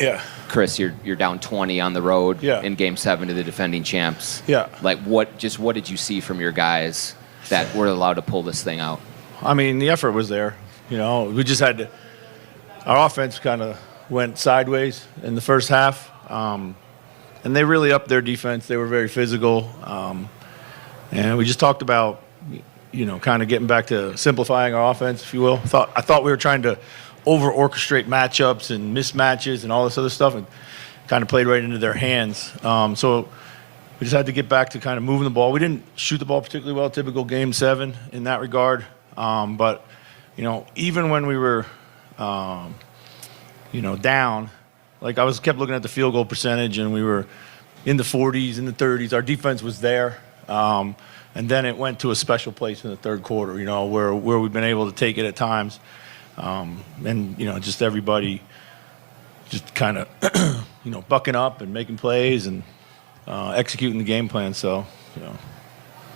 Yeah. Chris, you're down 20 on the road Yeah. in Game 7 to the defending champs. Yeah. Like, what did you see from your guys that were allowed to pull this thing out? I mean, the effort was there. We just had to – our offense kind of went sideways in the first half, and they really upped their defense. They were very physical, and we just talked about, kind of getting back to simplifying our offense, if you will. I thought we were trying to over-orchestrate matchups and mismatches and all this other stuff, and kind of played right into their hands. So we just had to get back to kind of moving the ball. We didn't shoot the ball particularly well, typical Game 7 in that regard. But, even when we were, down, like I kept looking at the field goal percentage, and we were in the 40s, in the 30s. Our defense was there. And then it went to a special place in the third quarter, where we've been able to take it at times. And, just everybody just kind of, bucking up and making plays and executing the game plan. So,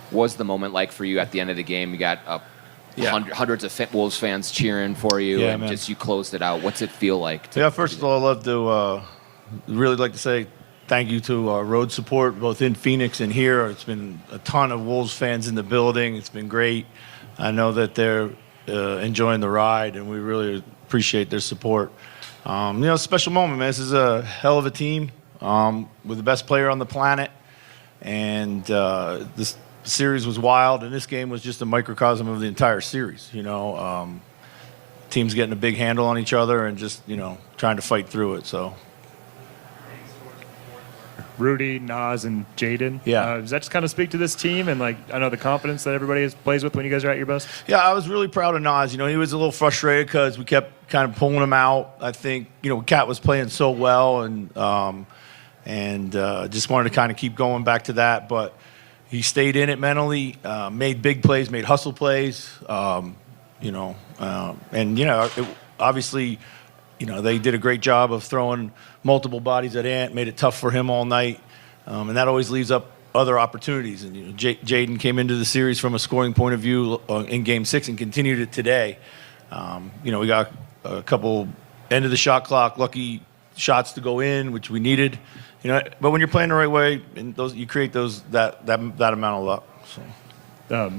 What was the moment like for you at the end of the game? You got hundreds of Wolves fans cheering for you, and man. just you closed it out. What's it feel like? First of all, I'd love to really like to say thank you to our road support, both in Phoenix and here. It's been a ton of Wolves fans in the building. It's been great. I know that they're enjoying the ride, and we really appreciate their support. Special moment, man. This is a hell of a team with the best player on the planet, and this series was wild, and this game was just a microcosm of the entire series. Teams getting a big handle on each other and just trying to fight through it. So. Rudy, Nas, and Jaden. Yeah. Does that just kind of speak to this team and, I know the confidence that everybody plays with when you guys are at your best? Yeah, I was really proud of Nas. He was a little frustrated because we kept kind of pulling him out. I think, Cat was playing so well and just wanted to kind of keep going back to that. But he stayed in it mentally, made big plays, made hustle plays, obviously, they did a great job of throwing multiple bodies at Ant, made it tough for him all night, and that always leaves up other opportunities. And Jaden came into the series from a scoring point of view in Game 6 and continued it today. We got a couple end of the shot clock lucky shots to go in, which we needed. But when you're playing the right way, and you create that amount of luck. So.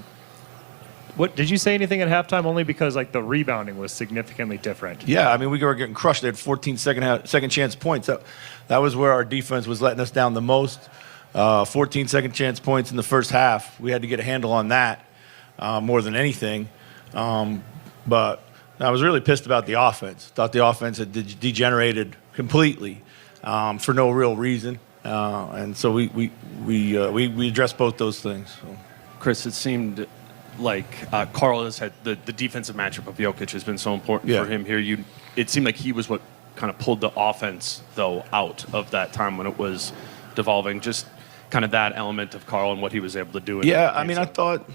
What did you say anything at halftime? Only because the rebounding was significantly different. Yeah, I mean we were getting crushed. They had 14 second chance points. That was where our defense was letting us down the most. 14 second chance points in the first half. We had to get a handle on that more than anything. But I was really pissed about the offense. Thought the offense had degenerated completely for no real reason. And so we addressed both those things. So. Chris, it seemed like Carl has had the defensive matchup of Jokic has been so important for him here. It seemed like he was what kind of pulled the offense, though, out of that time when it was devolving. Just kind of that element of Carl and what he was able to do. I thought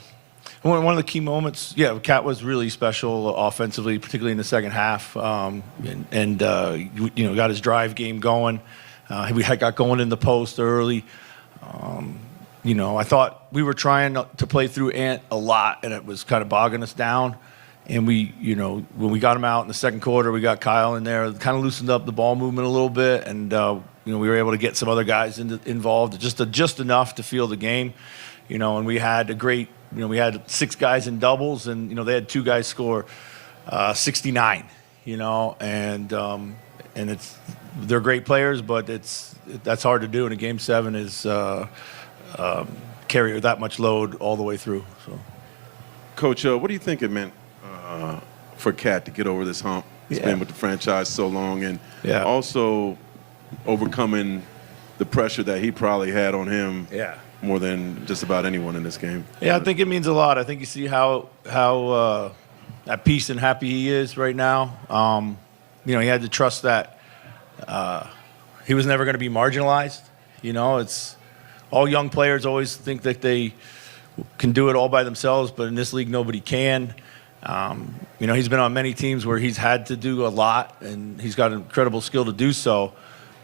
one of the key moments, Cat was really special offensively, particularly in the second half, and got his drive game going. We got going in the post early. I thought we were trying to play through Ant a lot, and it was kind of bogging us down. And when we got him out in the second quarter, we got Kyle in there, kind of loosened up the ball movement a little bit, and we were able to get some other guys involved, just enough to feel the game. And we had a great, we had 6 guys in doubles, and they had 2 guys score 69. And they're great players, but that's hard to do in a Game 7 is. Carry that much load all the way through. So, Coach, what do you think it meant for Cat to get over this hump? He's been with the franchise so long, and also overcoming the pressure that he probably had on him more than just about anyone in this game. Yeah, I think it means a lot. I think you see how at peace and happy he is right now. He had to trust that he was never going to be marginalized. It's all young players always think that they can do it all by themselves, but in this league, nobody can. He's been on many teams where he's had to do a lot, and he's got incredible skill to do so.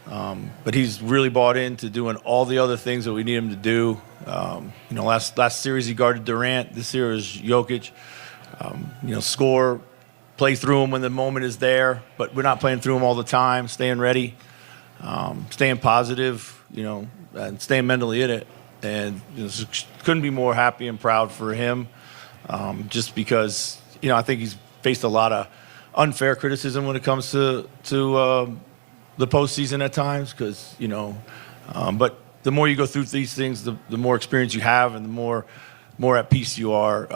But he's really bought into doing all the other things that we need him to do. Last series he guarded Durant. This year is Jokic. Score, play through him when the moment is there, but we're not playing through him all the time, staying ready. staying positive, and staying mentally in it. And couldn't be more happy and proud for him, just because I think he's faced a lot of unfair criticism when it comes to the postseason at times. Because but the more you go through these things, the more experience you have, and the more at peace you are.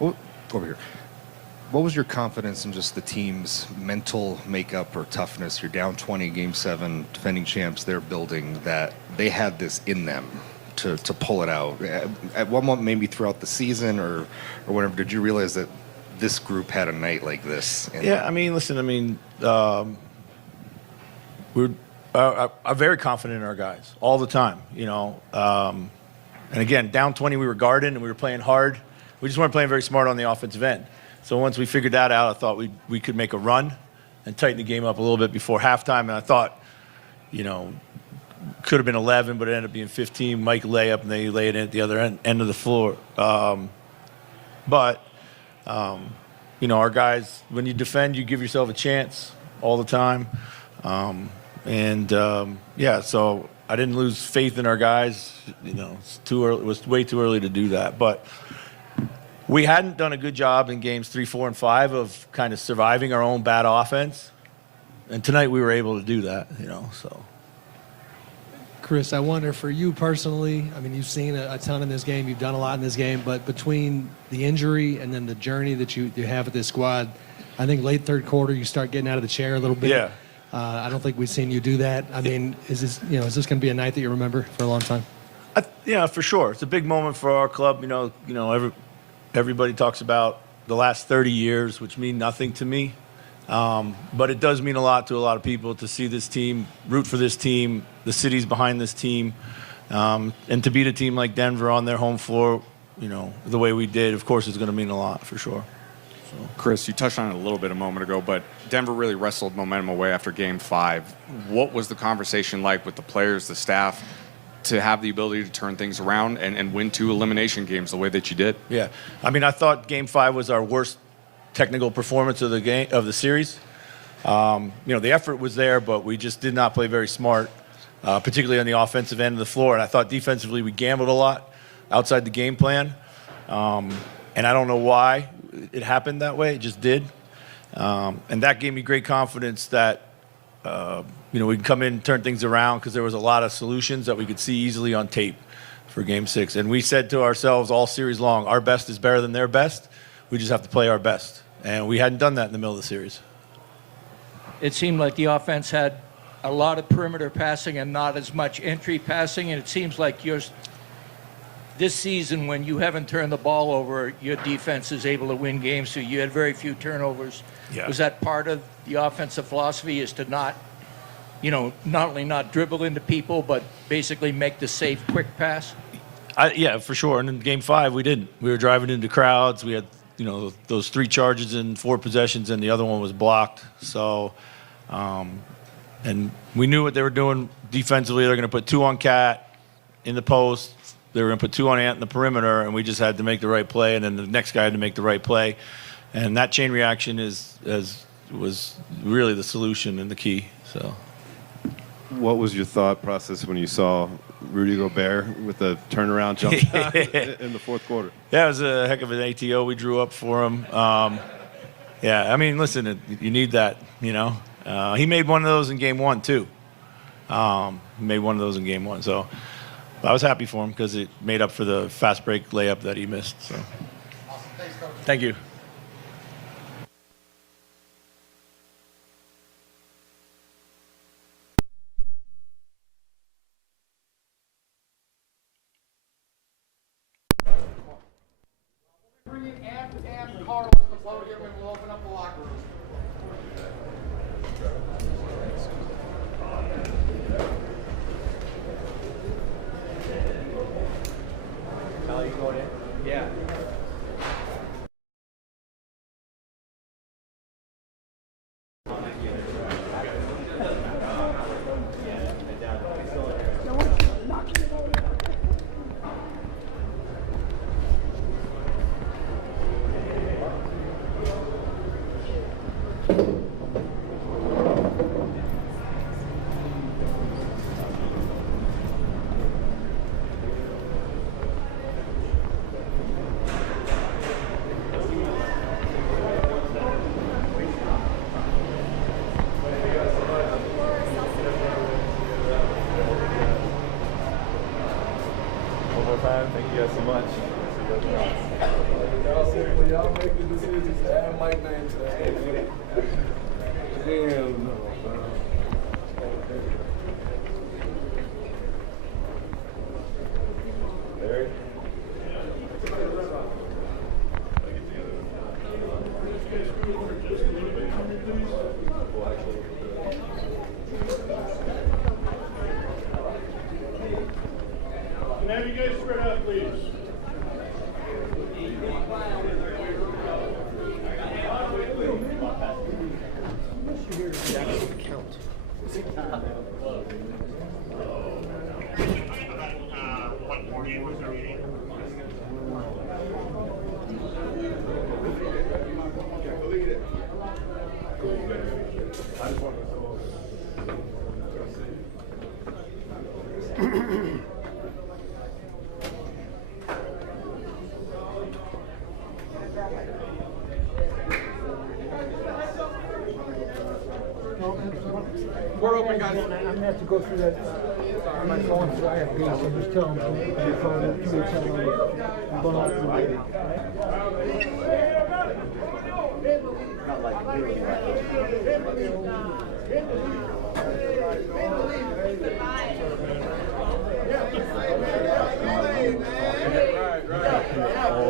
Over here. What was your confidence in just the team's mental makeup or toughness? You're down 20, Game 7, defending champs. They're building that. They had this in them to pull it out. At one moment, maybe throughout the season or whatever, did you realize that this group had a night like this? Yeah, listen, we're very confident in our guys all the time, And again, down 20, we were guarding and we were playing hard. We just weren't playing very smart on the offensive end. So once we figured that out, I thought we could make a run and tighten the game up a little bit before halftime. And I thought, could have been 11, but it ended up being 15. Mike layup, and they lay it in at the other end of the floor. But our guys, when you defend, you give yourself a chance all the time. So I didn't lose faith in our guys. It's too early. It was way too early to do that. But we hadn't done a good job in games 3, 4, and 5 of kind of surviving our own bad offense. And tonight we were able to do that, so. Chris, I wonder for you personally, you've seen a ton in this game, you've done a lot in this game, but between the injury and then the journey that you have with this squad, I think late third quarter you start getting out of the chair a little bit. Yeah. I don't think we've seen you do that. Is this going to be a night that you remember for a long time? Yeah, for sure. It's a big moment for our club. Everybody talks about the last 30 years, which mean nothing to me. But it does mean a lot to a lot of people to see this team, root for this team, the city's behind this team, and to beat a team like Denver on their home floor, the way we did, of course, is going to mean a lot for sure. So. Chris, you touched on it a little bit a moment ago, but Denver really wrestled momentum away after Game 5. What was the conversation like with the players, the staff, to have the ability to turn things around and win 2 elimination games the way that you did? Yeah, I thought Game 5 was our worst technical performance of the series. The effort was there, but we just did not play very smart, particularly on the offensive end of the floor. And I thought defensively we gambled a lot outside the game plan. And I don't know why it happened that way. It just did. And that gave me great confidence that we can come in and turn things around, because there was a lot of solutions that we could see easily on tape for Game 6. And we said to ourselves all series long, our best is better than their best. We just have to play our best. And we hadn't done that in the middle of the series. It seemed like the offense had a lot of perimeter passing and not as much entry passing. And it seems like this season, when you haven't turned the ball over, your defense is able to win games. So you had very few turnovers. Yeah. Was that part of the offensive philosophy, is to not only not dribble into people, but basically make the safe, quick pass? Yeah, for sure. And in Game 5, we didn't. We were driving into crowds. We had, those 3 charges in 4 possessions, and the other one was blocked. So, and we knew what they were doing defensively. They're going to put 2 on Cat in the post. They were going to put 2 on Ant in the perimeter, and we just had to make the right play, and then the next guy had to make the right play. And that chain reaction was really the solution and the key. So. What was your thought process when you saw Rudy Gobert with the turnaround jump shot in the fourth quarter? Yeah, it was a heck of an ATO we drew up for him. Listen, you need that, He made one of those in Game 1, too. He made one of those in Game 1. So I was happy for him because it made up for the fast break layup that he missed. So. Awesome. Thanks, Coach. Thank you. Bringing Ant and Carl to the podium, and we'll open up the locker room. Are you going in? Yeah. time. Thank you guys so much. Y'all make the decisions to add Mike name to that. Damn, no. Larry? Can I have you guys spread out, please? We're open, guys. I'm going to have to go through that on my phone, so I have peace. I'm just telling them. I'm going off the radio. Not like all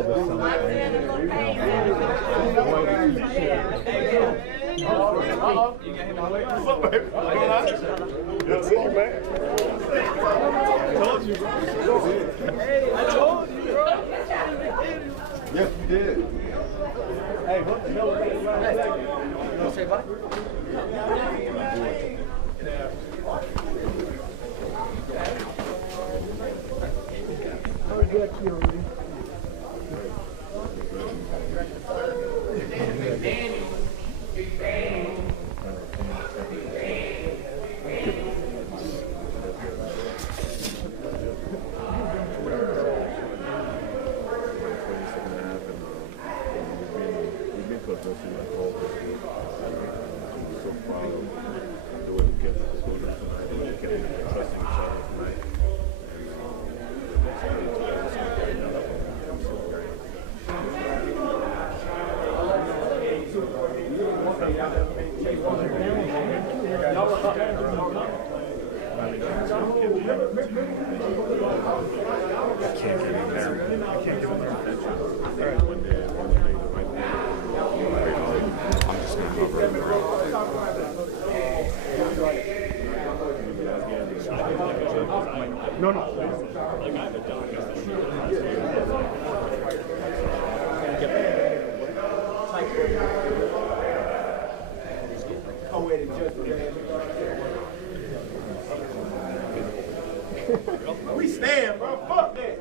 the you got him on the way. What's up, baby? What's going on? Good to see you, man. I told you, bro. Hey, I told you, bro. Yes, you did. Hey, what the hell was that? You want to say bye? How did that feel, Rudy? No, no. We stand, bro. Fuck that.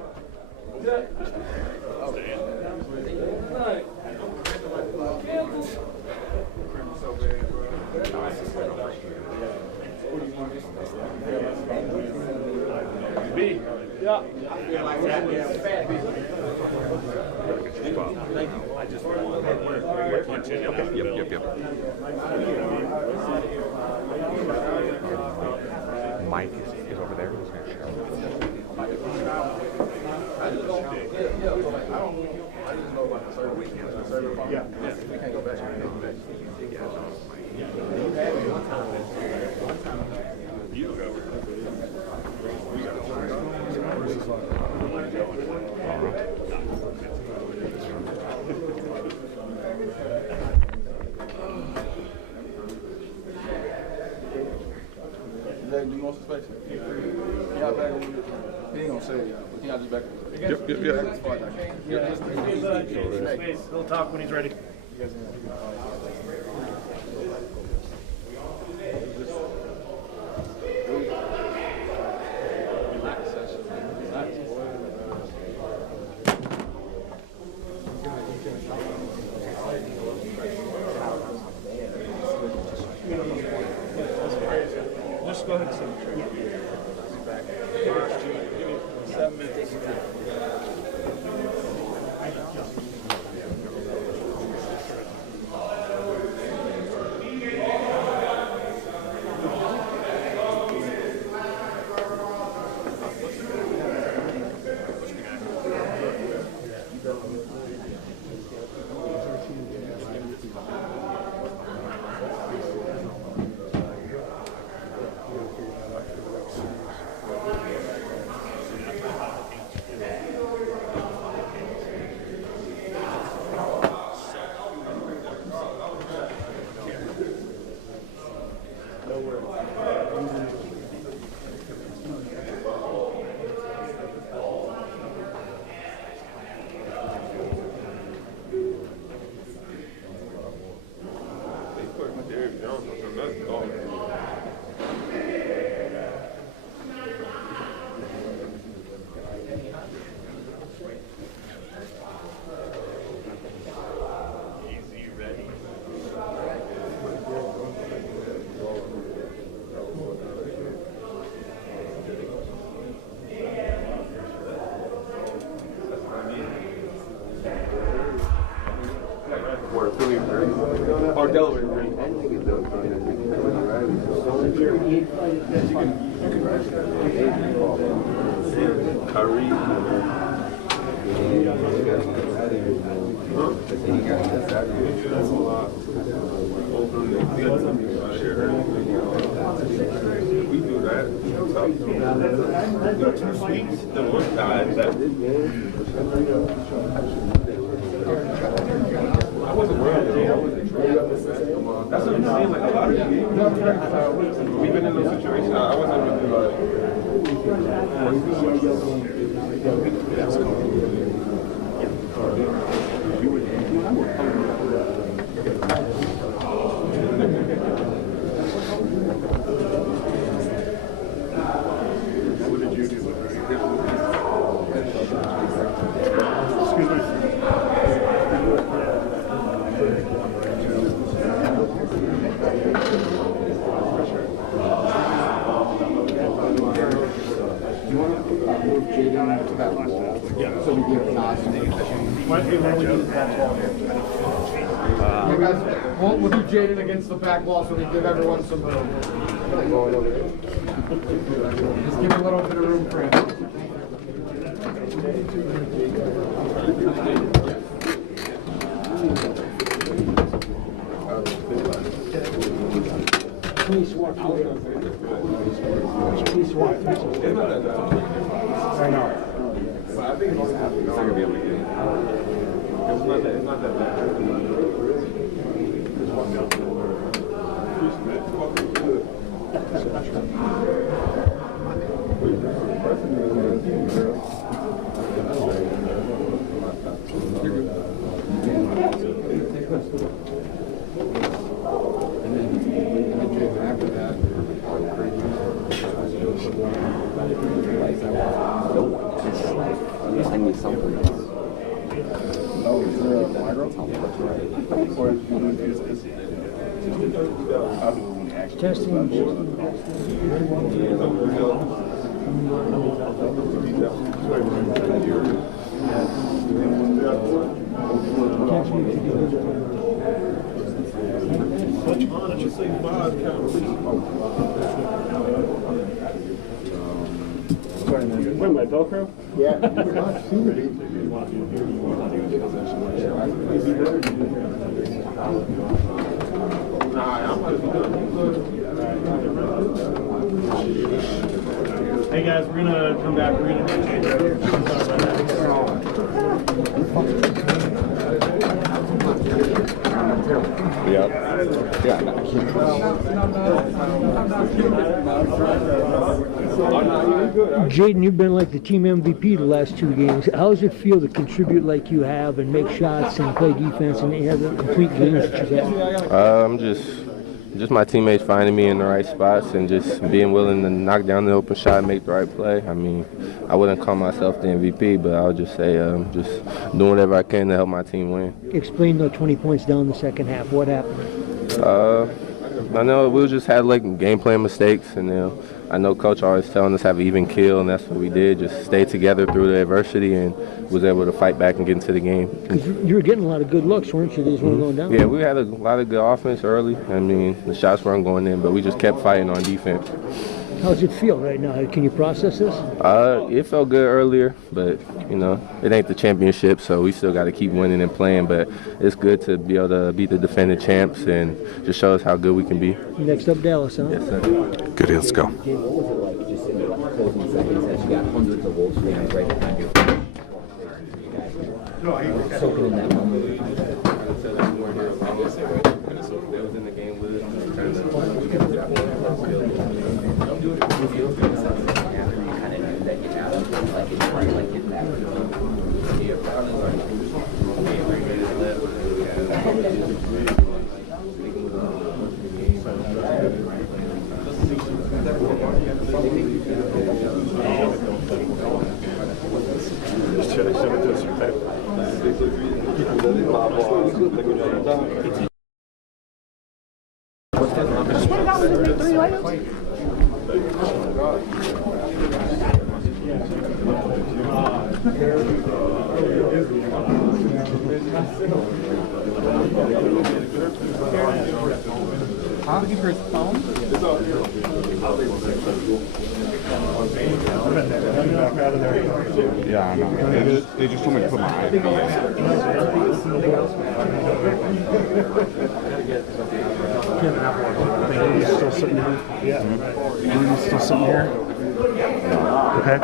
B. Yeah. Thank you. I just want Yep. Mike is over there. He's going to share. I just don't know about the server weekends. Yeah. We can't go back. Do you want some space? Yeah, back on he ain't gonna say it, but can I just back Space. He'll talk when he's ready. Just go ahead and sit. 7 minutes. That's what I'm saying. Like a lot of people, we've been in those situations. I wasn't What did you do? Excuse me. So we give Nas we'll do Jaden against the back wall so we give everyone some room. Just give a little bit of room for him. Please swap. Please swap. I know. I think he's not going to be able to get it. It's not that bad. I need something. Testing. Wait, my Velcro? Yeah. Hey guys, we're gonna come back. We're gonna do change right here. Jaden, you've been like the team MVP the last 2 games. How does it feel to contribute like you have and make shots and play defense and have the complete games that you've had? Just my teammates finding me in the right spots and just being willing to knock down the open shot and make the right play. I mean, I wouldn't call myself the MVP, but I would just say just doing whatever I can to help my team win. Explain the 20 points down in the second half. What happened? I know we just had like game plan mistakes, and I know Coach always telling us have an even keel, and that's what we did. Just stay together through the adversity and was able to fight back and get into the game. You were getting a lot of good looks, weren't you? These weren't going down. Yeah, we had a lot of good offense early. I mean, the shots weren't going in, but we just kept fighting on defense. How does it feel right now? Can you process this? It felt good earlier, but it ain't the championship, so we still got to keep winning and playing. But it's good to be able to beat the defending champs and just show us how good we can be. Next up, Dallas, huh? Yes, sir. Good, let's go. What was it like just in the closing seconds as you got hundreds of Wolves fans right behind you? Soaking in that moment. They was in the game with us. Yeah. Yeah, I know. They just told me to put my IV in. Rudy's still sitting here? Yeah. Rudy's still sitting here? Okay.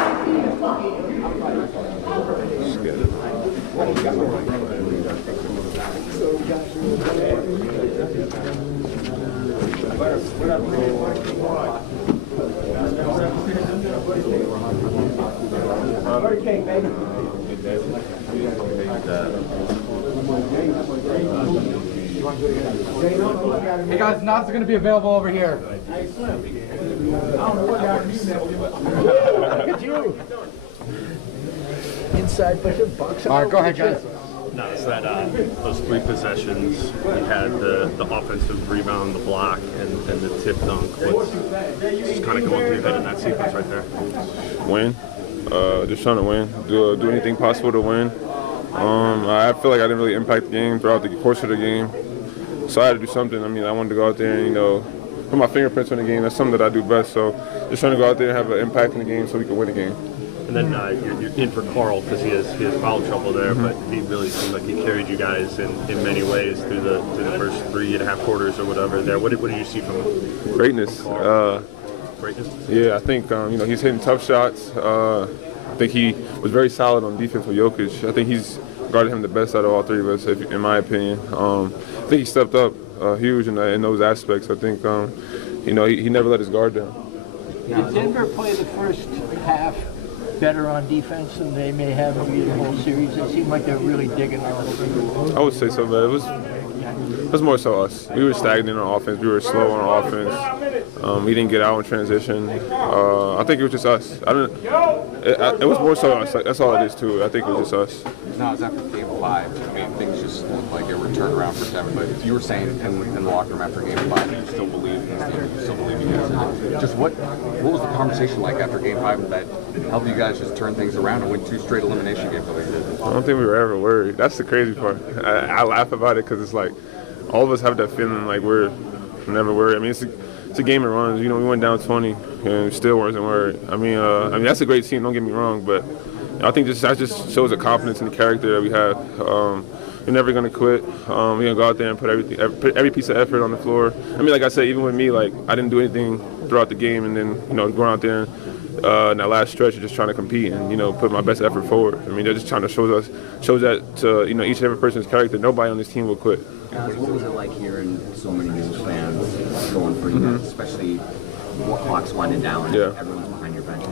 That's good. Hey guys, Knobs are going to be available over here. Look at you. Inside pushing bucks. All right, go ahead, guys. No, it's that those 3 possessions. You had the offensive rebound, the block, and the tip dunk. What's just kind of going through your head in that sequence right there? Win. Just trying to win. Do anything possible to win. I feel like I didn't really impact the game throughout the course of the game. So I had to do something. I mean, I wanted to go out there and, put my fingerprints on the game. That's something that I do best. So just trying to go out there and have an impact in the game so we can win the game. And then you're in for Carl because he has foul trouble there, but he really seemed like he carried you guys in many ways through the first 3.5 quarters or whatever there. What did you see from him? Greatness. Greatness? Yeah, I think, he's hitting tough shots. I think he was very solid on defense with Jokic. I think he's guarded him the best out of all 3 of us, in my opinion. I think he stepped up huge in those aspects. I think, he never let his guard down. Did Denver play the first half better on defense than they may have in the whole series? It seemed like they're really digging on. I would say so, but it was more so us. We were stagnant on offense. We were slow on offense. We didn't get out in transition. I think it was just us. It was more so us. That's all it is too. I think it was just us. No, it's after game 5. I mean, things just looked like they were turned around for Denver. But you were saying in the locker room after game 5, you still believe in this team. You still believe you guys. Just what was the conversation like after game 5 that helped you guys just turn things around and win 2 straight elimination games? I don't think we were ever worried. That's the crazy part. I laugh about it because it's like all of us have that feeling like we're never worried. I mean, it's a game of runs. We went down 20 and still wasn't worried. I mean, that's a great team. Don't get me wrong, but I think that just shows the confidence and the character that we have. We're never gonna quit. We're gonna go out there and put every piece of effort on the floor. I mean, like I said, even with me, like I didn't do anything throughout the game, and then going out there in that last stretch, just trying to compete and put my best effort forward. I mean, they're just trying to shows that to each and every person's character. Nobody on this team will quit. Guys, what was it like hearing so many Wolves fans going for you guys, especially what clock's winding down and everyone's behind your bench?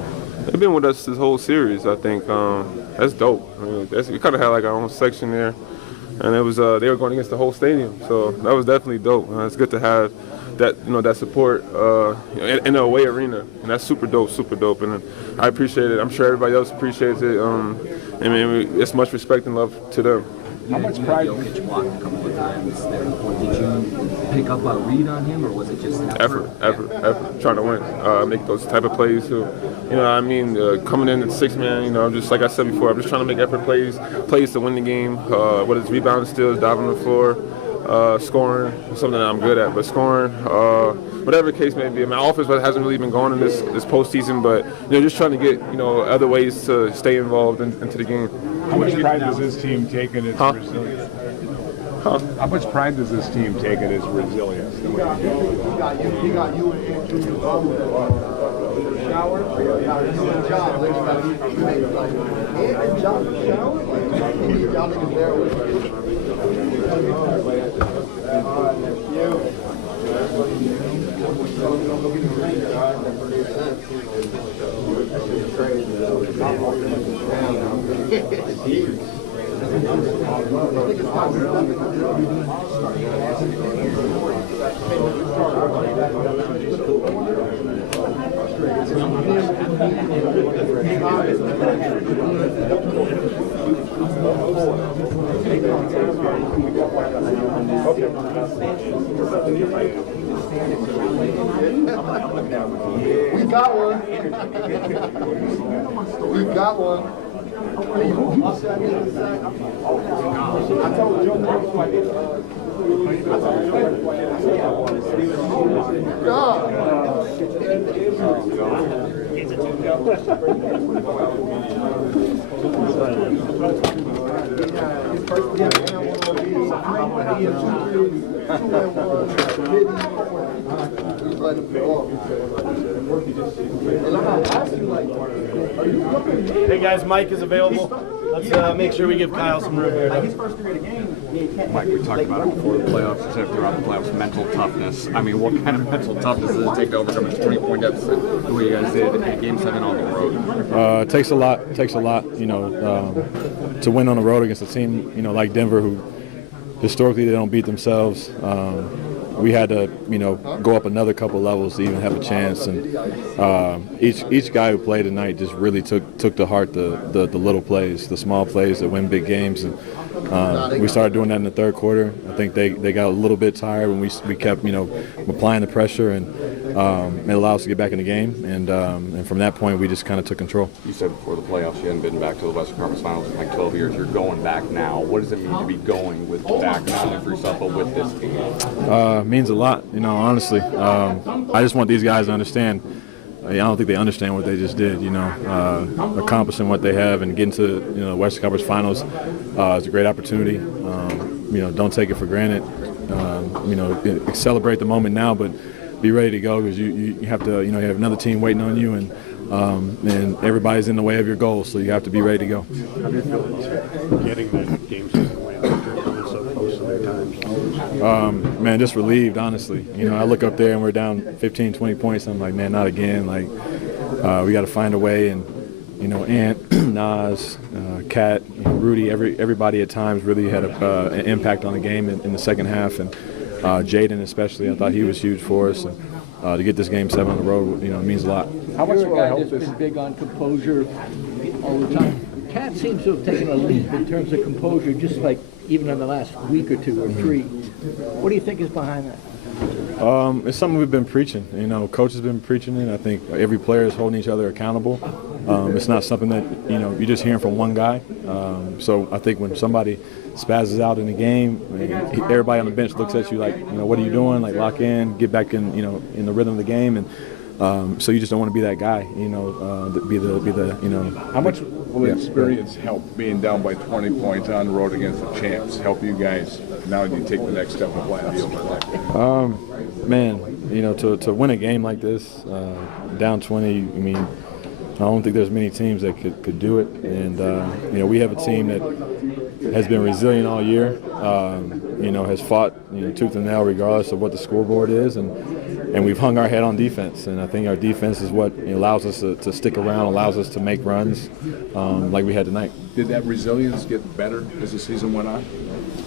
They've been with us this whole series. I think that's dope. I mean, we kind of had like our own section there, and it was they were going against the whole stadium, so that was definitely dope. It's good to have that that support in an away arena, and that's super dope. And I appreciate it. I'm sure everybody else appreciates it. I mean, it's much respect and love to them. How much pride? Jokic blocked a couple of times there. Did you pick up a read on him, or was it just effort? Trying to win, make those type of plays. Too. I mean, coming in at 6-man. Just like I said before, I'm just trying to make effort plays to win the game. Whether it's rebounding, steals, diving on the floor, scoring, something that I'm good at. But scoring, whatever the case may be. I mean, offense hasn't really been going in this postseason, but just trying to get other ways to stay involved into the game. How much pride does this team take in its resilience? How much pride does this team take in its resilience? He got you and Andrew shower. John, and John shower. Y'all niggas there with We got one. We got one. I told Joe altitude go. Hey guys, Mike is available. Let's make sure we give Kyle some room here. Mike, we talked about it before the playoffs, instead of throughout the playoffs, mental toughness. I mean, what kind of mental toughness does it take to overcome a 20-point deficit the way you guys did in Game 7 on the road? It takes a lot. It takes a lot, to win on the road against a team, like Denver, who historically they don't beat themselves. We had to, go up another couple levels to even have a chance. And each guy who played tonight just really took to heart the little plays, the small plays that win big games. And we started doing that in the third quarter. I think they got a little bit tired when we kept, applying the pressure, and it allowed us to get back in the game. And from that point, we just kind of took control. You said before the playoffs you hadn't been back to the Western Conference Finals in like 12 years. You're going back now. What does it mean to be going back not only for yourself but with this team? Means a lot, honestly. I just want these guys to understand. I don't think they understand what they just did, accomplishing what they have and getting to, the Western Conference Finals is a great opportunity. Don't take it for granted. Celebrate the moment now, but be ready to go, because you have to, you have another team waiting on you, and everybody's in the way of your goals, so you have to be ready to go. How do you feel getting that Game 7 win after coming so close so many times? Man, just relieved, honestly. I look up there and we're down 15, 20 points. I'm like, man, not again. Like, we got to find a way. And, Ant, Nas, Kat, Rudy, everybody at times really had an impact on the game in the second half. And Jaden especially, I thought he was huge for us. And to get this Game 7 on the road, means a lot. How much will it help this? Been big on composure all the time. Kat seems to have taken a leap in terms of composure, just like even in the last week or two or three. What do you think is behind that? It's something we've been preaching. Coach has been preaching it. I think every player is holding each other accountable. It's not something that, you're just hearing from one guy. So I think when somebody spazzes out in the game, everybody on the bench looks at you like, what are you doing? Like, lock in, get back in, in the rhythm of the game. And so you just don't want to be that guy, be the. How much will experience help being down by 20 points on the road against the champs? Help you guys now you take the next step in the playoffs? Man, to win a game like this, down 20, I don't think there's many teams that could do it. And, we have a team that has been resilient all year, has fought tooth and nail regardless of what the scoreboard is. And we've hung our head on defense. And I think our defense is what allows us to stick around, allows us to make runs like we had tonight. Did that resilience get better as the season went on?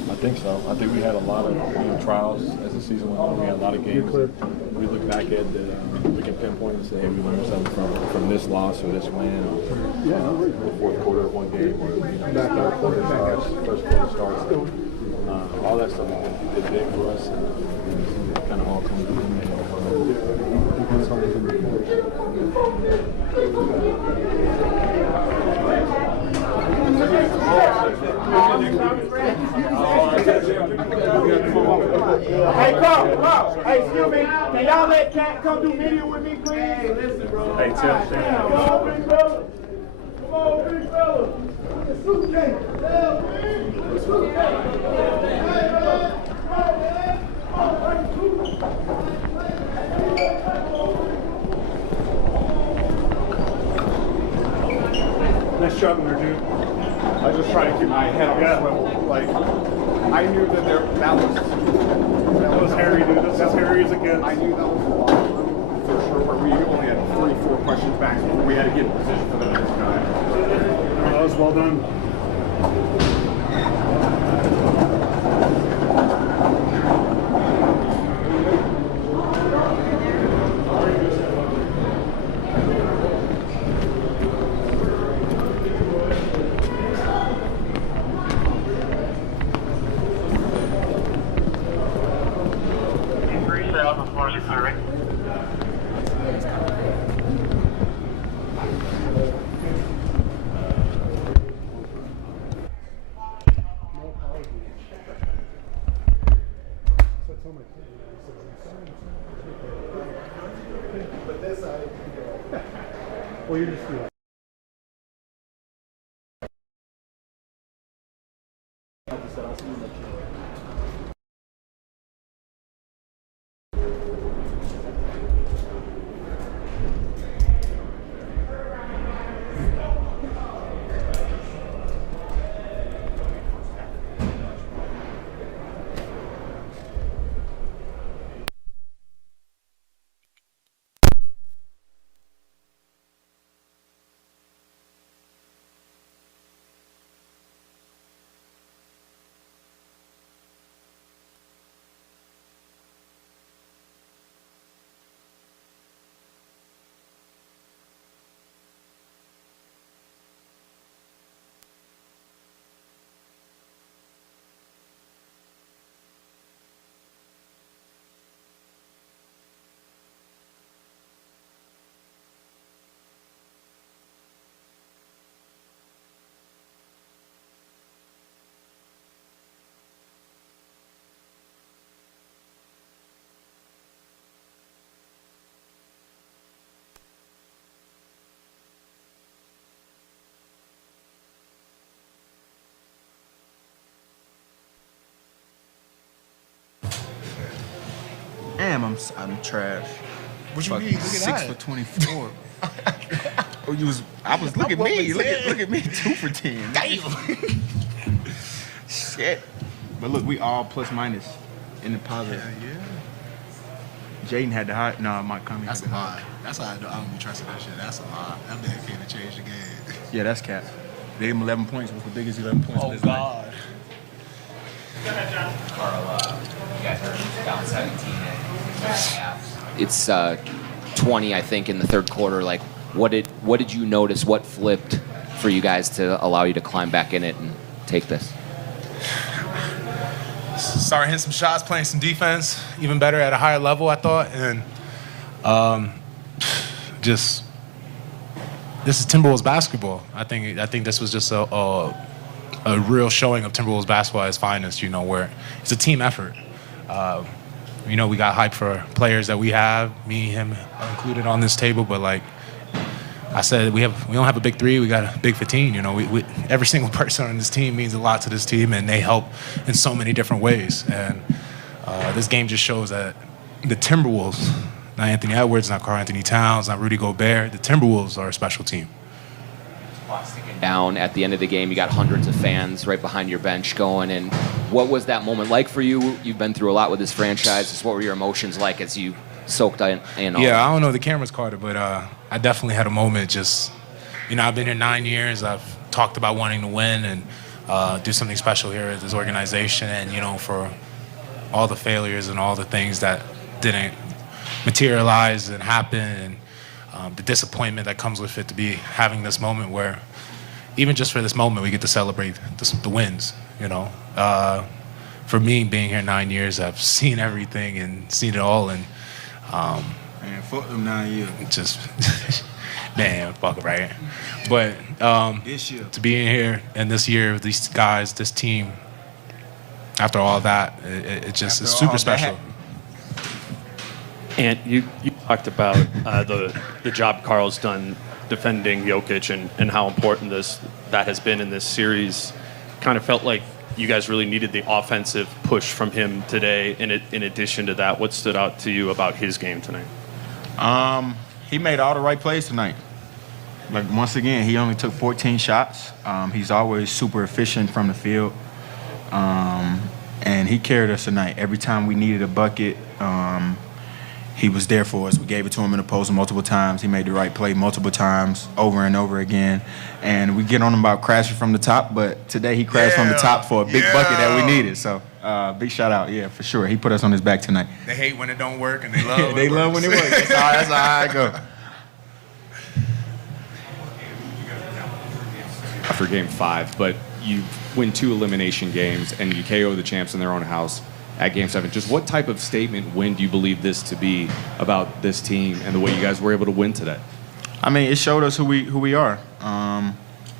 I think so. I think we had a lot of trials as the season went on. We had a lot of games that we look back at that we can pinpoint and say, hey, we learned something from this loss or this win, or the fourth quarter of one game, or third quarter starts, first quarter starts. All that stuff did big for us, and it kind of all comes together. Hey, Carl. Hey, excuse me. Can y'all let Cat come do media with me, please? Hey, listen, bro. Hey, Tim. Come on, big fella. Come on, big fella. Nice job, dude. I was just trying to keep my head on the swivel. Like, I knew that that was hairy, dude. That's as hairy as it gets. I knew that was a lot of room for sure, where we only had 3-4 questions back. We had to get in position for the next guy. That was well done. Damn, I'm trash. What you Fucking mean? Look at 6 that. that. for 24. Oh, look at me. Look at me. 2 for 10. Damn. Shit. But look, we all plus minus in the positive. Yeah. Jaden had the high. No, Mike Conley. That's had a the lie. high. That's how I don't be trusting that shit. That's a lie. That man came to change the game. Yeah, that's cap. They gave him 11 points. What's the biggest 11 points of his life? Carl, you guys are down 17 It's 20, I think, in the third quarter. Like, what did you notice? What flipped for you guys to allow you to climb back in it and take this? Started hitting some shots, playing some defense, even better at a higher level, I thought. And just this is Timberwolves basketball. I think this was just a real showing of Timberwolves basketball at its finest. You know, where it's a team effort. You know, we got hype for players that we have, me, him included on this table, but like I said, we don't have a big three, we got a big 15. You know, we every single person on this team means a lot to this team, and they help in so many different ways. And this game just shows that the Timberwolves, not Anthony Edwards, not Karl Anthony Towns, not Rudy Gobert, the Timberwolves are a special team. Down at the end of the game, you got hundreds of fans right behind your bench going. And what was that moment like for you? You've been through a lot with this franchise. Just what were your emotions like as you soaked in all Yeah, that? I don't know if the cameras caught it, but I definitely had a moment. Just, you know, I've been here 9 years. I've talked about wanting to win and do something special here at this organization. And, you know, for all the failures and all the things that didn't materialize and happen, and the disappointment that comes with it, to be having this moment where even just for this moment, we get to celebrate the wins, you know. For me, being here 9 years, I've seen everything and seen it all. And Man, fuck them 9 years. Just, man, fuck it, right? But this year, to be in here and this year with these guys, this team, after all that, it just is super special. And you talked about the job Carl's done defending Jokic and how important that has been in this series. Kind of felt like you guys really needed the offensive push from him today. In addition to that, what stood out to you about his game tonight? He made all the right plays tonight. Like, once again, he only took 14 shots. He's always super efficient from the field. And he carried us tonight. Every time we needed a bucket, he was there for us. We gave it to him in the post multiple times. He made the right play multiple times, over and over again. And we get on him about crashing from the top, but today he crashed from the top for a big bucket that we needed. So big shout out, yeah, for sure. He put us on his back tonight. They hate when it don't work, and they love when they it love works. when it works. That's how I go. After game 5, but you win 2 elimination games and you KO the champs in their own house at game 7. Just what type of statement win do you believe this to be about this team and the way you guys were able to win today? I mean, it showed us who we are.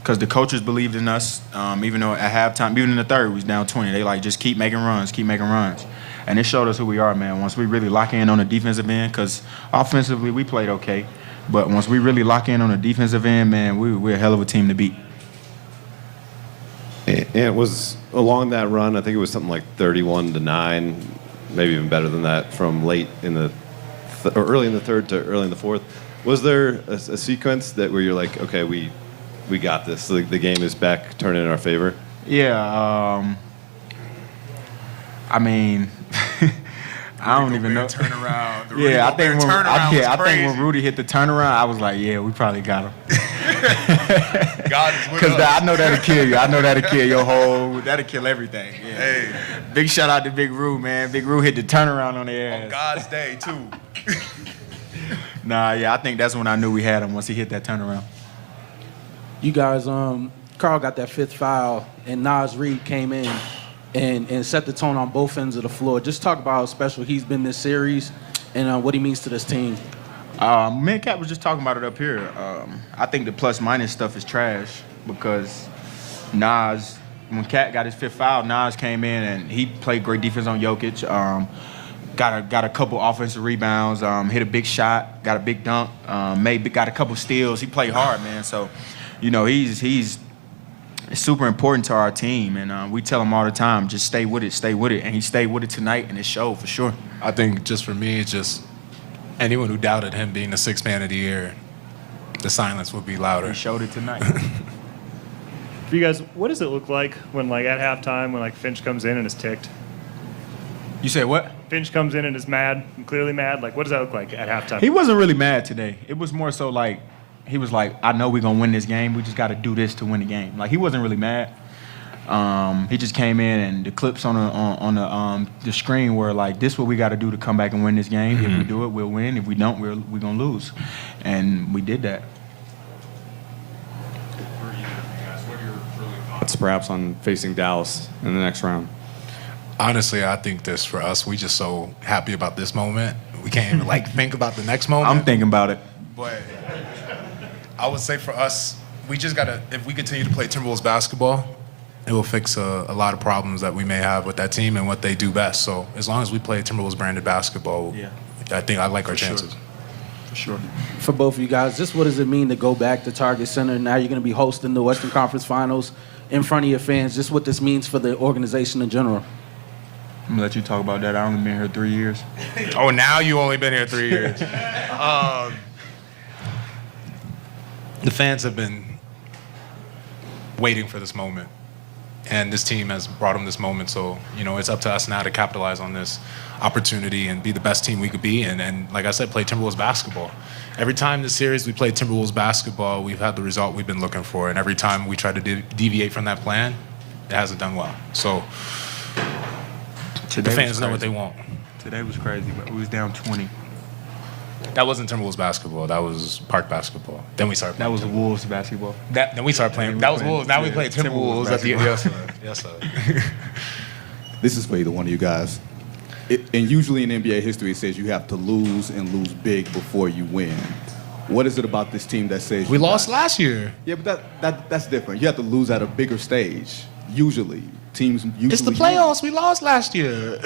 Because the coaches believed in us, even though at halftime, even in the third, we was down 20. They like, just keep making runs, keep making runs. And it showed us who we are, man. Once we really lock in on the defensive end, because offensively we played okay. But once we really lock in on the defensive end, man, we're a hell of a team to beat. And it was along that run, I think it was something like 31-9, maybe even better than that, from late in the or early in the third to early in the fourth. Was there a sequence that where you're like, okay, we got this, the game is back, turning in our favor? Yeah, I mean, I don't even know. Turnaround. Yeah, I think when Rudy hit the turnaround, I was like, yeah, we probably got him. God is with Because us. I know that'll kill you. I know that'll kill your whole. That'll kill everything. Yeah. Hey. Big shout out to Big Roo, man. Big Roo hit the turnaround on their ass. On God's day, too. Nah, yeah, I think that's when I knew we had him, once he hit that turnaround. You guys, Carl got that 5th foul, and Naz Reid came in and set the tone on both ends of the floor. Just talk about how special he's been this series and what he means to this team. Me and Kat was just talking about it up here. I think the plus-minus stuff is trash because Nas, when Kat got his 5th foul, Nas came in and he played great defense on Jokic. Got a couple offensive rebounds, hit a big shot, got a big dunk, got a couple steals. He played hard, man. So, you know, he's super important to our team, and we tell him all the time, just stay with it, and he stayed with it tonight, and it showed for sure. I think just for me, it's just anyone who doubted him being the 6th man of the year, the silence would be louder. He showed it tonight. For you guys, what does it look like when, like, at halftime, when, like, Finch comes in and is ticked? You said what? Finch comes in and is mad, and clearly mad. Like, what does that look like at halftime? He wasn't really mad today. It was more so like, he was like, I know we're going to win this game. We just got to do this to win the game. Like, he wasn't really mad. He just came in, and the clips on the screen were like, this is what we got to do to come back and win this game. If we do it, we'll win. If we don't, we're going to lose. And we did that. Thoughts perhaps on facing Dallas in the next round? Honestly, I think this for us, we just so happy about this moment. We can't even like think about the next moment. I'm thinking about it. But I would say for us, we just gotta, if we continue to play Timberwolves basketball, it will fix a lot of problems that we may have with that team and what they do best. So as long as we play Timberwolves branded basketball, I think I like our chances. For sure. For both of you guys, just what does it mean to go back to Target Center? Now you're going to be hosting the Western Conference Finals in front of your fans. Just what this means for the organization in general. I'm going to let you talk about that. I've only been here 3 years. Oh, now you only been here 3 years. The fans have been waiting for this moment. And this team has brought them this moment. So, you know, it's up to us now to capitalize on this opportunity and be the best team we could be. And like I said, play Timberwolves basketball. Every time this series we played Timberwolves basketball, we've had the result we've been looking for. And every time we try to deviate from that plan, it hasn't done well. So the fans know what they want. Today was crazy, but we was down 20. That wasn't Timberwolves basketball. That was Park basketball. Then we started. That was Wolves basketball. Then we started playing. That was Wolves. Now we play Timberwolves at the end. Yes, sir. Yes, sir. This is for either one of you guys. And usually in NBA history, it says you have to lose and lose big before you win. What is it about this team that says we lost last year? Yeah, but that's different. You have to lose at a bigger stage. Usually, teams usually. It's the playoffs. We lost last year.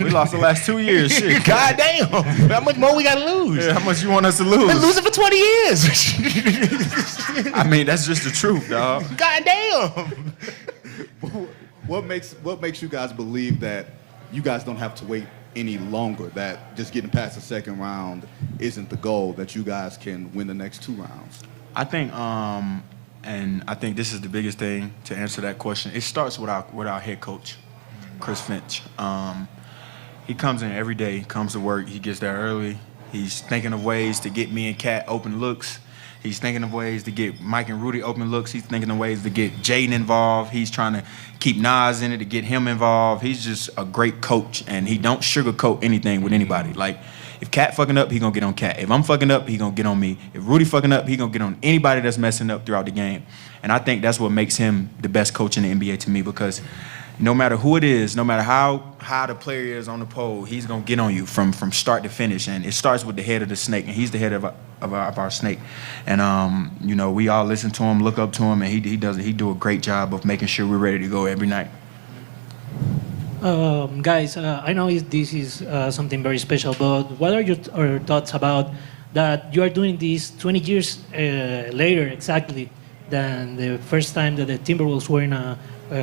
We lost the last 2 years. Shit. God damn. How much more we got to lose? Yeah, how much you want us to lose? Been losing for 20 years. I mean, that's just the truth, dog. God damn. What makes you guys believe that you guys don't have to wait any longer, that just getting past the second round isn't the goal, that you guys can win the next 2 rounds? I think, and I think this is the biggest thing to answer that question. It starts with our head coach, Chris Finch. He comes in every day, comes to work, he gets there early. He's thinking of ways to get me and Kat open looks. He's thinking of ways to get Mike and Rudy open looks. He's thinking of ways to get Jaden involved. He's trying to keep Nas in it to get him involved. He's just a great coach, and he don't sugarcoat anything with anybody. Like, if Kat fucking up, he gonna get on Kat. If I'm fucking up, he gonna get on me. If Rudy fucking up, he gonna get on anybody that's messing up throughout the game. And I think that's what makes him the best coach in the NBA to me, because no matter who it is, no matter how high the player is on the pole, he's gonna get on you from start to finish. And it starts with the head of the snake, and he's the head of our snake. And you know, we all listen to him, look up to him, and he do a great job of making sure we're ready to go every night. Guys, I know this is something very special, but what are your thoughts about that you are doing this 20 years later exactly than the first time that the Timberwolves were in a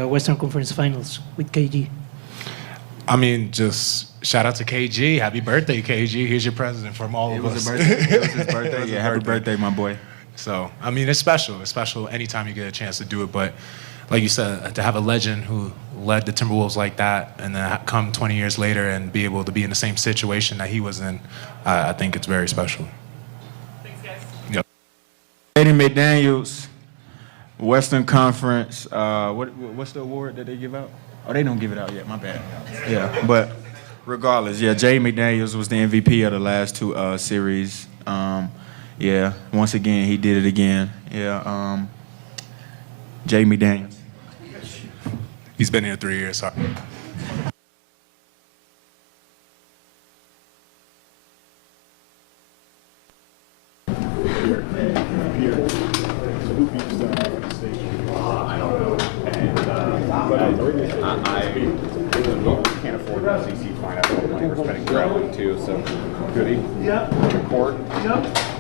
Western Conference Finals with KG? I mean, just shout out to KG. Happy birthday, KG. Here's your present from all of us. It was his birthday. Yeah, happy birthday, my boy. So, I mean, it's special. It's special anytime you get a chance to do it. But like you said, to have a legend who led the Timberwolves like that and then come 20 years later and be able to be in the same situation that he was in, I think it's very special. Thanks, guys. Yep. Jaden McDaniels, Western Conference. What's the award that they give out? Oh, they don't give it out yet. My bad. Yeah, but regardless, yeah, Jaden McDaniels was the MVP of the last two series. Yeah, once again, he did it again. Yeah, Jaden McDaniels. He's been here 3 years. Sorry. I can't afford the CC fine. I don't like we're spending traveling too, so goody. Yep. The court. Yep.